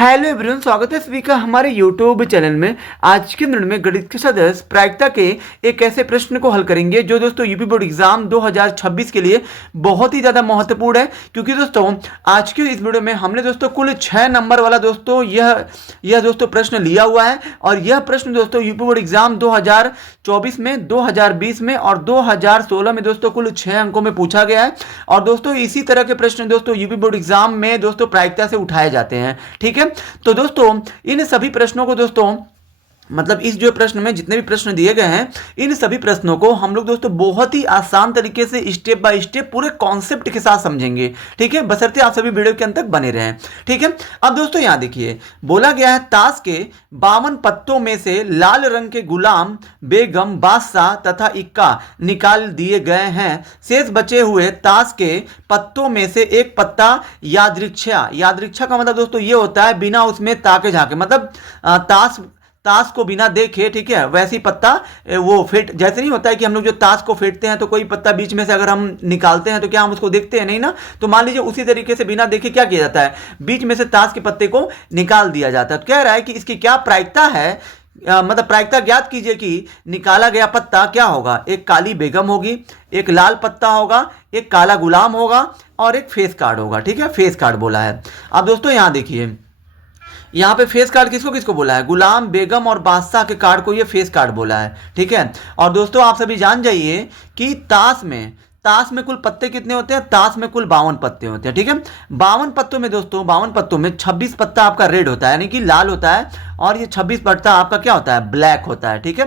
Hello everyone, स्वागत है सभी का हमारे यूट्यूब चैनल में। आज के दिन में गणित के सदस्य प्रायिकता के एक ऐसे प्रश्न को हल करेंगे जो दोस्तों यूपी बोर्ड एग्जाम 2026 के लिए बहुत ही ज़्यादा महत्वपूर्ण है। क्योंकि दोस्तों आज के इस वीडियो में हमने दोस्तों कुल 6 नंबर वाला दोस्तों यह दोस्तों प्रश्न लिया हुआ है। और यह प्रश्न दोस्तों यूपी बोर्ड एग्जाम 2024 में, 2020 में और 2016 में दोस्तों कुल 6 अंकों में पूछा गया है। और दोस्तों इसी तरह के प्रश्न दोस्तों यूपी बोर्ड एग्जाम में दोस्तों प्रायिकता से उठाए जाते हैं। ठीक है, तो दोस्तों इन सभी प्रश्नों को दोस्तों मतलब इस जो प्रश्न में जितने भी प्रश्न दिए गए हैं इन सभी प्रश्नों को हम लोग दोस्तों बहुत ही आसान तरीके से स्टेप बाय स्टेप पूरे कॉन्सेप्ट के साथ समझेंगे। ठीक है, बशर्ते आप सभी वीडियो के अंत तक बने रहें। ठीक है, अब दोस्तों यहां देखिए, बोला गया है ताश के 52 पत्तों में से लाल रंग के गुलाम, बेगम, बादशाह तथा इक्का निकाल दिए गए हैं। शेष बचे हुए ताश के पत्तों में से एक पत्ता यादृच्छा का मतलब दोस्तों ये होता है बिना उसमें ताके झाके, मतलब ताश को बिना देखे, ठीक है, वैसी पत्ता वो फेंट, जैसे नहीं होता है कि हम लोग जो ताश को फेंटते हैं तो कोई पत्ता बीच में से अगर हम निकालते हैं तो क्या हम उसको देखते हैं? नहीं ना। तो मान लीजिए उसी तरीके से बिना देखे क्या किया जाता है, बीच में से ताश के पत्ते को निकाल दिया जाता है। तो कह रहा है कि इसकी क्या प्रायिकता है, मतलब प्रायिकता ज्ञात कीजिए कि निकाला गया पत्ता क्या होगा। एक काली बेगम होगी, एक लाल पत्ता होगा, एक काला गुलाम होगा और एक फेस कार्ड होगा। ठीक है, फेस कार्ड बोला है। अब दोस्तों यहां देखिए, यहाँ पे फेस कार्ड किसको किसको बोला है? गुलाम, बेगम और बादशाह के कार्ड को ये फेस कार्ड बोला है। ठीक है, और दोस्तों आप सभी जान जाइए कि ताश में कुल पत्ते कितने होते हैं? ताश में कुल 52 पत्ते होते हैं। ठीक है, 52 पत्तों में दोस्तों 52 पत्तों में 26 पत्ता आपका रेड होता है, यानी कि लाल होता है, और ये 26 पत्ता आपका क्या होता है? ब्लैक होता है। ठीक है,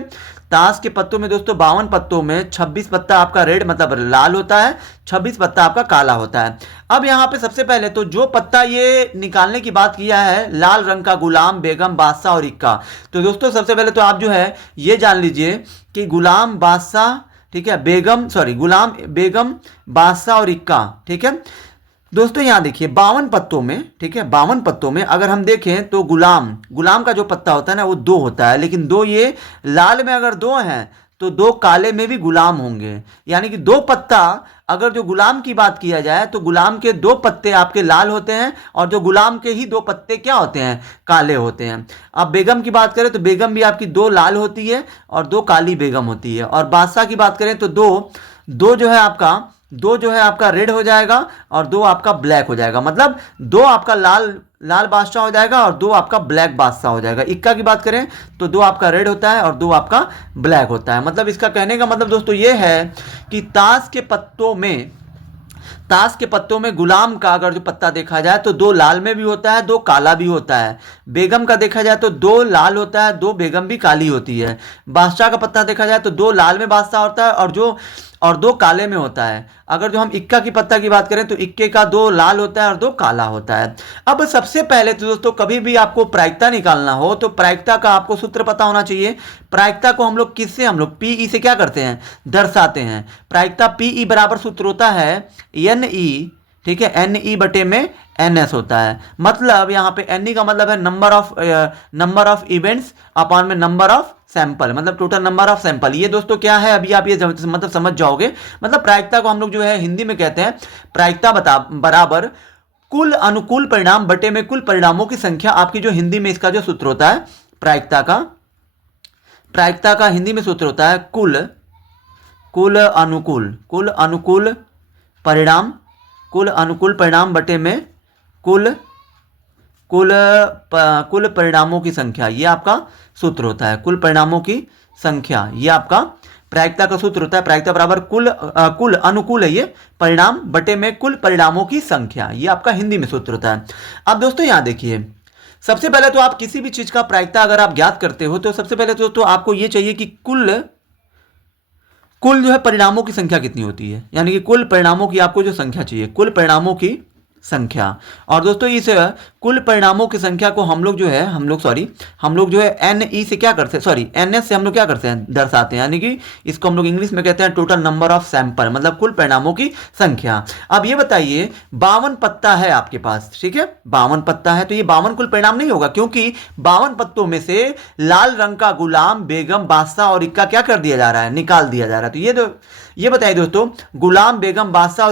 ताश के पत्तों में दोस्तों 52 पत्तों में 26 पत्ता आपका रेड मतलब लाल होता है, 26 पत्ता आपका काला होता है। अब यहाँ पे सबसे पहले तो जो पत्ता ये निकालने की बात किया है, लाल रंग का गुलाम, बेगम, बादशाह और इक्का, तो दोस्तों सबसे पहले तो आप जो है ये जान लीजिए कि गुलाम, बादशाह, ठीक है, गुलाम, बेगम, बादशाह और इक्का। ठीक है दोस्तों, यहां देखिए 52 पत्तों में, ठीक है, 52 पत्तों में अगर हम देखें तो गुलाम का जो पत्ता होता है ना वो 2 होता है, लेकिन 2 ये लाल में अगर 2 हैं तो 2 काले में भी गुलाम होंगे। यानी कि 2 पत्ता, अगर जो गुलाम की बात किया जाए तो गुलाम के 2 पत्ते आपके लाल होते हैं और जो गुलाम के ही 2 पत्ते क्या होते हैं? काले होते हैं। अब बेगम की बात करें तो बेगम भी आपकी 2 लाल होती है और 2 काली बेगम होती है। और बादशाह की बात करें तो दो जो है आपका रेड हो जाएगा और 2 आपका ब्लैक हो जाएगा, मतलब 2 आपका लाल बादशाह हो जाएगा और 2 आपका ब्लैक बादशाह हो जाएगा। इक्का की बात करें तो 2 आपका रेड होता है और 2 आपका ब्लैक होता है। मतलब इसका कहने का मतलब दोस्तों ये है कि ताश के पत्तों में गुलाम का अगर जो पत्ता देखा जाए तो 2 लाल में भी होता है, 2 काला भी होता है। बेगम का देखा जाए तो 2 लाल होता है, 2 बेगम भी काली होती है। बादशाह का पत्ता देखा जाए तो 2 लाल में बादशाह होता है और 2 काले में होता है। अगर जो हम इक्का की पत्ता की बात करें तो इक्के का 2 लाल होता है और 2 काला होता है। अब सबसे पहले तो दोस्तों कभी भी आपको प्रायिकता निकालना हो तो प्रायिकता का आपको सूत्र पता होना चाहिए। प्रायिकता को हम लोग किससे, हम लोग पीई से क्या करते हैं? दर्शाते हैं। प्रायिकता पीई बराबर सूत्र होता है एनई, ठीक है, एनई बटे में एनएस होता है। मतलब यहाँ पे एनई का मतलब है नंबर ऑफ इवेंट्स अपॉन में नंबर ऑफ सैंपल, मतलब टोटल नंबर ऑफ सैंपल। ये दोस्तों क्या है अभी आप ये मतलब समझ जाओगे। मतलब प्रायिकता को हम लोग जो है हिंदी में कहते हैं प्रायिकता बराबर कुल अनुकूल परिणाम बटे में कुल परिणामों की संख्या। आपकी जो हिंदी में इसका जो सूत्र होता है प्रायिकता का हिंदी में सूत्र होता है कुल अनुकूल परिणाम बटे में कुल परिणामों की संख्या। ये आपका सूत्र होता है, कुल परिणामों की संख्या। ये आपका प्रायिकता का सूत्र होता है। प्रायिकता बराबर कुल अनुकूल है ये परिणाम बटे में कुल परिणामों की संख्या। ये आपका हिंदी में सूत्र होता है। अब दोस्तों यहां देखिए, सबसे पहले तो आप किसी भी चीज का प्रायिकता अगर आप ज्ञात करते हो तो सबसे पहले तो आपको ये चाहिए कि कुल जो है परिणामों की संख्या कितनी होती है, यानी कि कुल परिणामों की आपको जो संख्या चाहिए, कुल परिणामों की संख्या। और दोस्तों इस कुल परिणामों की संख्या को हम लोग जो है एन ई से क्या करते हैं, सॉरी एन एस से हम लोग क्या करते हैं? दर्शाते हैं। यानी कि इसको हम लोग इंग्लिश में कहते हैं टोटल नंबर ऑफ सैंपल, मतलब कुल परिणामों की संख्या। अब ये बताइए 52 पत्ता है आपके पास, ठीक है, 52 पत्ता है तो ये 52 कुल परिणाम नहीं होगा, क्योंकि 52 पत्तों में से लाल रंग का गुलाम, बेगम, बादशाह और इक्का क्या कर दिया जा रहा है? निकाल दिया जा रहा है। तो ये बताइए दोस्तों, गुलाम, बेगम, बादशाह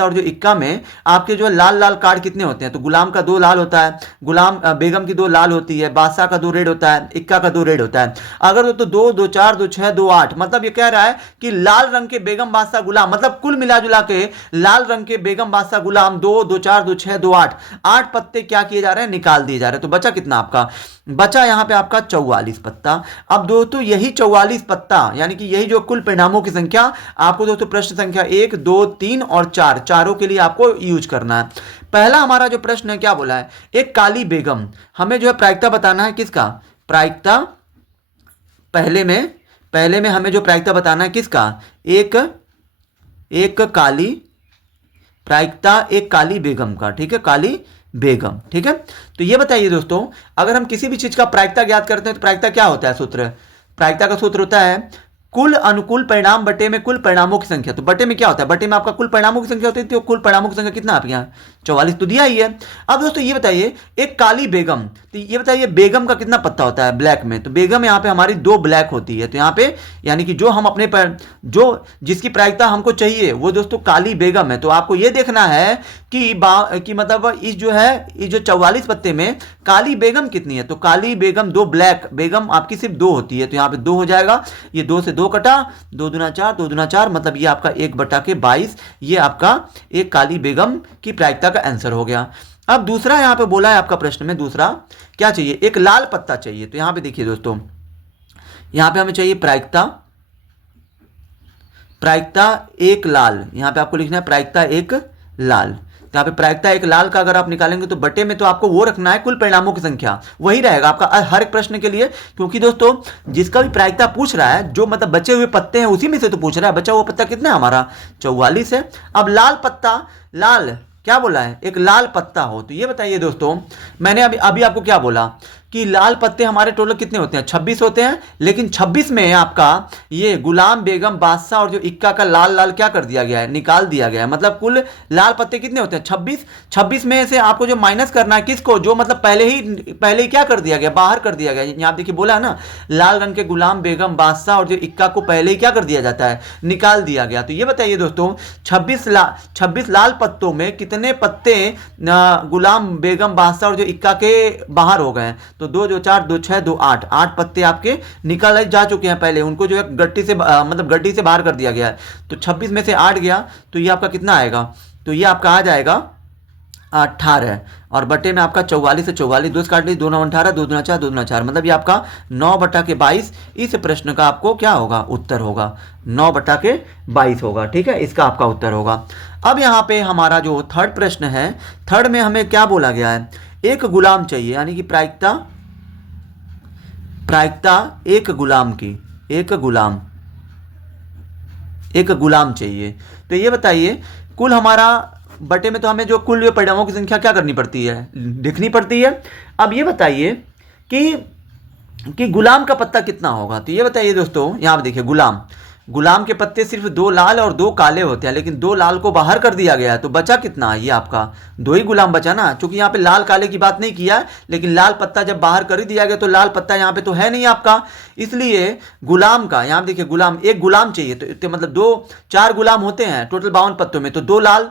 और जो इक्का में में आपके जो लाल लाल कार्ड कितने होते हैं? तो गुलाम का 2 लाल होता है, गुलाम बेगम की 2 लाल होती है, बादशाह का 2 रेड होता है, इक्का का 2 रेड होता है। अगर तो 2 2 4 2 6 2 8, मतलब ये कह रहा है कि लाल रंग के बेगम बादशाह गुलाम, मतलब कुल मिला जुला के लाल रंग के बेगम बादशाह गुलाम 2 2 4 2 6 2 8, 8 पत्ते क्या किए जा रहे हैं? निकाल दिए जा रहे हैं। तो बचा कितना आपका? बचा यहां पे आपका 44 पत्ता। अब दोस्तों यही 44 पत्ता यानी कि यही जो कुल परिणामों की संख्या आपको दोस्तों प्रश्न संख्या 1 2 3 और 4 चारों के लिए आपको यूज करना है। पहला हमारा जो प्रश्न है क्या बोला है? एक काली बेगम, हमें जो है प्रायिकता बताना है किसका? प्रायिकता पहले में हमें जो प्रायिकता बताना है किसका? एक काली प्रायिकता एक काली बेगम का, ठीक है, काली बेगम, ठीक है। तो ये बताइए दोस्तों, अगर हम किसी भी चीज का प्रायिकता ज्ञात करते हैं तो प्रायिकता क्या होता है? सूत्र, प्रायिकता का सूत्र होता है कुल अनुकूल परिणाम बटे में कुल परिणामों की संख्या। तो बटे में क्या होता है? बटे में आपका कुल परिणामों की संख्या होती है। तो कुल परिणामों की संख्या कितना आप यहाँ 44 तो दिया ही है। अब दोस्तों ये बताइए एक काली बेगम, तो ये बताइए बेगम का कितना पत्ता होता है ब्लैक में? तो बेगम यहाँ पे हमारी 2 ब्लैक होती है। तो यहाँ पे यानी कि जो हम अपने पर जो जिसकी प्रायिकता हमको चाहिए वो दोस्तों काली बेगम है। तो आपको ये देखना है कि मतलब इस जो है इस जो 44 पत्ते में काली बेगम कितनी है? तो काली बेगम 2 ब्लैक बेगम आपकी सिर्फ 2 होती है। तो यहाँ पे 2 हो जाएगा, ये 2 से 2 कटा, 2 दूना 4 2 दूना 4, मतलब ये आपका 1/22, ये आपका एक काली बेगम की प्रायिकता का आंसर हो गया। अब दूसरा यहाँ पे बोला है आपका प्रश्न में, दूसरा क्या चाहिए? एक लाल पत्ता चाहिए। तो यहाँ पे देखिए दोस्तों, यहाँ पे हमें चाहिए प्रायिकता एक लाल, यहाँ पे आपको लिखना है प्रायिकता एक लाल। यहाँ पे प्रायिकता एक लाल का अगर आप निकालेंगे तो बटे में तो आपको वो रखना है कुल परिणामों की संख्या, वही रहेगा आपका हर एक प्रश्न के लिए। क्योंकि दोस्तों जिसका भी प्रायिकता पूछ रहा है, जो मतलब बचे हुए पत्ते हैं उसी में से तो पूछ रहा है। बचा हुआ पत्ता कितना है हमारा? 44 है। अब लाल पत्ता, लाल क्या बोला है? एक लाल पत्ता हो। तो ये बताइए दोस्तों, मैंने अभी आपको क्या बोला कि लाल पत्ते हमारे टोटल कितने होते हैं? 26 होते हैं। लेकिन 26 में आपका ये गुलाम बेगम बादशाह और जो इक्का का लाल लाल क्या कर दिया गया है? निकाल दिया गया है। मतलब कुल लाल पत्ते कितने होते हैं? 26। 26 में से आपको जो माइनस करना है किसको? जो मतलब पहले ही क्या कर दिया गया? बाहर कर दिया गया। यहाँ देखिए बोला है ना, लाल रंग के गुलाम बेगम बादशाह और जो इक्का को पहले ही क्या कर दिया जाता है? निकाल दिया गया। तो ये बताइए दोस्तों 26 लाल पत्तों में कितने पत्ते गुलाम बेगम बादशाह और जो इक्का के बाहर हो गए? तो 2 2 4 2 6 2 8, 8 पत्ते आपके निकल जा चुके हैं पहले, उनको जो है गड्डी से मतलब गड्डी से बाहर कर दिया गया है। तो 26 में से 8 गया तो ये आपका कितना आएगा? तो ये आपका आ जाएगा 18, और बटे में आपका 44 से 44 2 काट ली, 2 9 18 2 दूना 4 2 दूना 4, मतलब ये आपका 9/22 इस प्रश्न का आपको क्या होगा? उत्तर होगा 9/22 होगा, ठीक है, इसका आपका उत्तर होगा। अब यहाँ पे हमारा जो थर्ड प्रश्न है, थर्ड में हमें क्या बोला गया है? एक गुलाम चाहिए, यानी कि प्रायिकता एक गुलाम की, एक गुलाम चाहिए। तो ये बताइए कुल हमारा बटे में तो हमें जो कुल परिणामों की संख्या क्या करनी पड़ती है? लिखनी पड़ती है। अब ये बताइए कि गुलाम का पत्ता कितना होगा? तो ये बताइए दोस्तों, यहाँ पे देखिए गुलाम के पत्ते सिर्फ 2 लाल और 2 काले होते हैं, लेकिन 2 लाल को बाहर कर दिया गया है। तो बचा कितना? ये आपका 2 ही गुलाम बचा ना, क्योंकि यहाँ पे लाल काले की बात नहीं किया, लेकिन लाल पत्ता जब बाहर कर ही दिया गया तो लाल पत्ता यहाँ पे तो है नहीं आपका, इसलिए गुलाम का यहाँ देखिए एक गुलाम चाहिए। तो मतलब 4 गुलाम होते हैं टोटल 52 पत्तों में, तो 2 लाल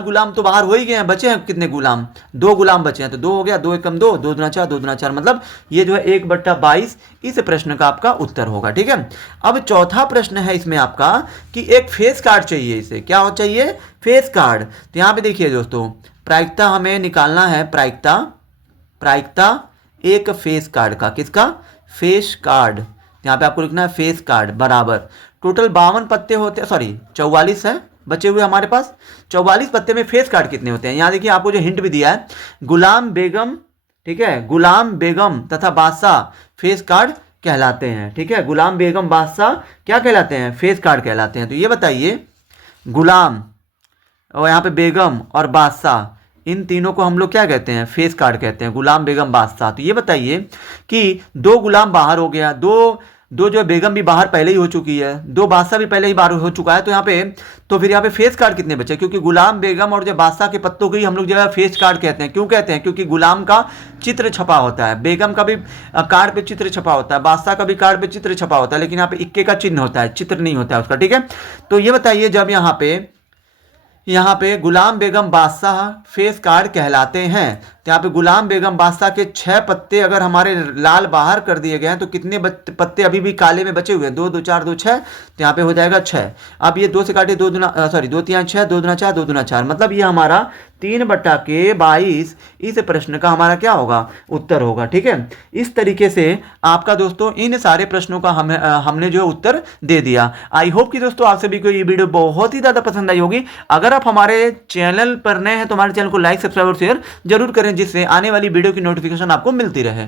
गुलाम तो बाहर हो ही गए हैं। बचे हैं कितने गुलाम? 2 गुलाम बचे हैं। तो 2 हो गया, 2 एकम 2 2 दूना 4 2 दूना 4, मतलब ये जो है 1/22 इस प्रश्न का आपका उत्तर होगा, ठीक है। अब चौथा प्रश्न है इसमें आपका कि एक फेस कार्ड चाहिए। इसे क्या चाहिए? Face card. तो यहां पे देखिए दोस्तों, प्रायिकता हमें निकालना है, प्रायिकता एक फेस कार्ड का, किसका? Face card. यहां पे आपको लिखना है फेस कार्ड बराबर टोटल 52 पत्ते होते हैं, सॉरी 44 है बचे हुए हमारे पास। 44 पत्ते में फेस कार्ड कितने होते हैं? यहां देखिए आपको जो हिंट भी दिया है, गुलाम बेगम, ठीक है, गुलाम बेगम तथा बादशाह फेस कार्ड कहलाते हैं, ठीक है। गुलाम बेगम बादशाह क्या कहलाते हैं? फेस कार्ड कहलाते हैं। तो ये बताइए गुलाम और यहाँ पे बेगम और बादशाह, इन तीनों को हम लोग क्या कहते हैं? फेस कार्ड कहते हैं, गुलाम बेगम बादशाह। तो ये बताइए कि 2 गुलाम बाहर हो गया, दो जो बेगम भी बाहर पहले ही हो चुकी है, 2 बादशाह भी पहले ही बाहर हो चुका है। तो यहाँ पे तो फिर यहाँ पे फेस कार्ड कितने बचे? क्योंकि गुलाम बेगम और जो बादशाह के पत्तों को ही हम लोग जो है फेस कार्ड कहते हैं। क्यों कहते हैं? क्योंकि गुलाम का चित्र छपा होता है, बेगम का भी कार्ड पे चित्र छपा होता है, बादशाह का भी कार्ड पे चित्र छपा होता है, लेकिन यहाँ पे इक्के का चिन्ह होता है, चित्र नहीं होता है उसका, ठीक है। तो ये बताइए जब यहाँ पे यहाँ पे गुलाम बेगम बादशाह फेस कार्ड कहलाते हैं। तो यहाँ पे गुलाम बेगम बादशाह के 6 पत्ते अगर हमारे लाल बाहर कर दिए गए हैं तो कितने पत्ते अभी भी काले में बचे हुए हैं? 2 2 4 2 6। तो यहाँ पे हो जाएगा 6। अब ये 2 से काटे 2 दूना सॉरी 2 3 6, 2 दूना 4, 2 दूना 4, मतलब ये हमारा 3/22 इस प्रश्न का हमारा क्या होगा? उत्तर होगा। ठीक है, इस तरीके से आपका दोस्तों इन सारे प्रश्नों का हमने जो उत्तर दे दिया। आई होप कि दोस्तों आप सभी को ये वीडियो बहुत ही ज़्यादा पसंद आई होगी। अगर आप हमारे चैनल पर नए हैं तो हमारे चैनल को लाइक, सब्सक्राइब और शेयर जरूर करें, जिससे आने वाली वीडियो की नोटिफिकेशन आपको मिलती रहे।